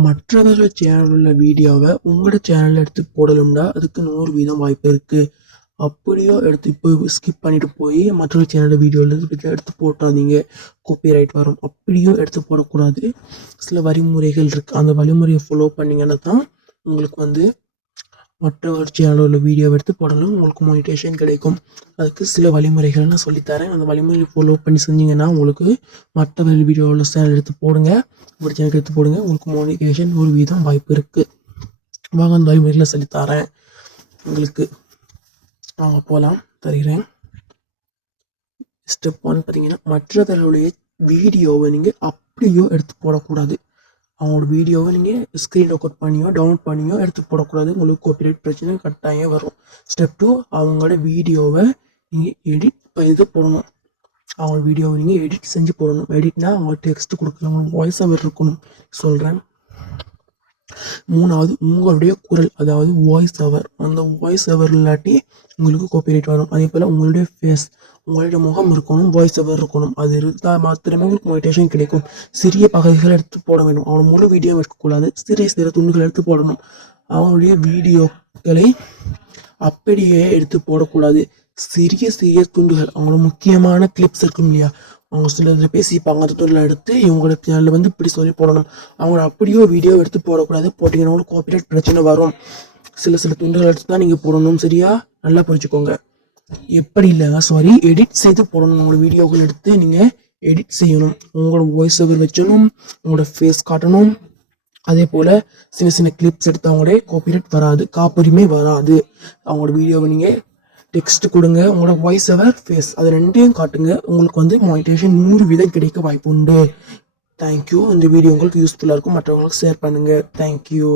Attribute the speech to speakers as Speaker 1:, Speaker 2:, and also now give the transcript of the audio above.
Speaker 1: மற்றவர்கள் சேனல் உள்ள வீடியோவை உங்களோட சேனலில் எடுத்து போடலும்னா அதுக்கு நூறு வீதம் வாய்ப்பு இருக்குது அப்படியோ எடுத்து இப்போ ஸ்கிப் பண்ணிட்டு போய் மற்றொரு சேனலோட வீடியோவில் எடுத்து போட்டாதீங்க காப்பிரைட் வரும். அப்படியும் எடுத்து போடக்கூடாது. சில வழிமுறைகள் இருக்குது அந்த வழிமுறையை ஃபாலோ பண்ணீங்கன்னா தான் உங்களுக்கு வந்து மற்ற சேனலில் உள்ள வீடியோவை எடுத்து போடலாம் உங்களுக்கு மோனிடேஷன் கிடைக்கும். அதுக்கு சில வழிமுறைகள் நான் சொல்லித்தரேன். அந்த வழிமுறை ஃபாலோ பண்ணி செஞ்சீங்கன்னா உங்களுக்கு மற்றவர் வீடியோவில் சேனல் எடுத்து போடுங்க. ஒரு சேனல் எடுத்து போடுங்க. உங்களுக்கு மோனிடேஷன் ஒரு வீதம் வாய்ப்பு இருக்குது வாங்க அந்த வழிமுறைகளை சொல்லித்தரேன். உங்களுக்கு வாங்க போகலாம் தருகிறேன். ஸ்டெப் ஒன் பார்த்தீங்கன்னா மற்றவர்களுடைய வீடியோவை நீங்கள் அப்படியோ எடுத்து போடக்கூடாது. அவங்களோட வீடியோவை நீங்கள் ஸ்க்ரீன் ரெக்கார்ட் பண்ணியோ டவுன்லோட் பண்ணியோ எடுத்து போடக்கூடாது. உங்களுக்கு காப்பிரைட் பிரச்சனை கட்டாயம் வரும். ஸ்டெப் டூ அவங்களோட வீடியோவை நீங்கள் எடிட் பண்ணி போடணும். அவங்க வீடியோவை நீங்கள் எடிட் செஞ்சு போடணும். எடிட்னா அவங்க டெக்ஸ்ட் கொடுக்கணும். உங்களுக்கு வாய்ஸ் ஓவர் இருக்கணும். சொல்கிறேன் மூணாவது உங்களுடைய குரல் அதாவது வாய்ஸ் ஓவர் அந்த வாய்ஸ் ஓவர் இல்லாட்டி உங்களுக்கு காப்பிரைட் வரும். அதே போல் உங்களுடைய ஃபேஸ் உங்களுடைய முகம் இருக்கணும் வாய்ஸ் ஓவர் இருக்கணும். அது இருந்தால் மாத்திரமே உங்களுக்கு மோட்டிவேஷன் கிடைக்கும். சிறிய பகுதிகளை எடுத்து போட வேண்டும். அவன் முழு வீடியோ எடுக்கக்கூடாது. சிறிய சிறிய துண்டுகள் எடுத்து போடணும். அவனுடைய வீடியோக்களை அப்படியே எடுத்து போடக்கூடாது. சிறிய சிறிய துண்டுகள். அவங்களோட முக்கியமான கிளிப்ஸ் இருக்கும் இல்லையா? அவங்க சில இதில் பேசிப்பாங்க. அந்த துண்டில் எடுத்து இவங்களோட சேனலில் வந்து இப்படி சொல்லி போடணும். அவங்கள அப்படியோ வீடியோ எடுத்து போடக்கூடாது. போட்டிங்கன்னா உங்களுக்கு காப்பிரைட் பிரச்சனை வரும். சில சில துண்டுகள் எடுத்து தான் நீங்கள் போடணும். சரியா? நல்லா புரிஞ்சுக்கோங்க. எப்படி இல்லைங்க சாரி எடிட் செய்து போடணும். உங்களோட வீடியோக்கள் எடுத்து நீங்கள் எடிட் செய்யணும். உங்களோட வாய்ஸ் ஓவர் வச்சணும் உங்களோட ஃபேஸ் காட்டணும். அதே போல் சின்ன சின்ன கிளிப்ஸ் எடுத்து அவங்களோட காப்பிரைட் வராது. காப்புரிமை வராது. அவங்களோட வீடியோவை நீங்கள் டெக்ஸ்ட் கொடுங்க. உங்களோட வாய்ஸ் ஓவர் ஃபேஸ் அது ரெண்டையும் காட்டுங்க. உங்களுக்கு வந்து மானிட்டேஷன் நூறு வீதம் கிடைக்க வாய்ப்பு உண்டு. தேங்க்யூ இந்த வீடியோ உங்களுக்கு யூஸ்ஃபுல்லாக இருக்கும். மற்றவங்களுக்கு ஷேர் பண்ணுங்கள் தேங்க்யூ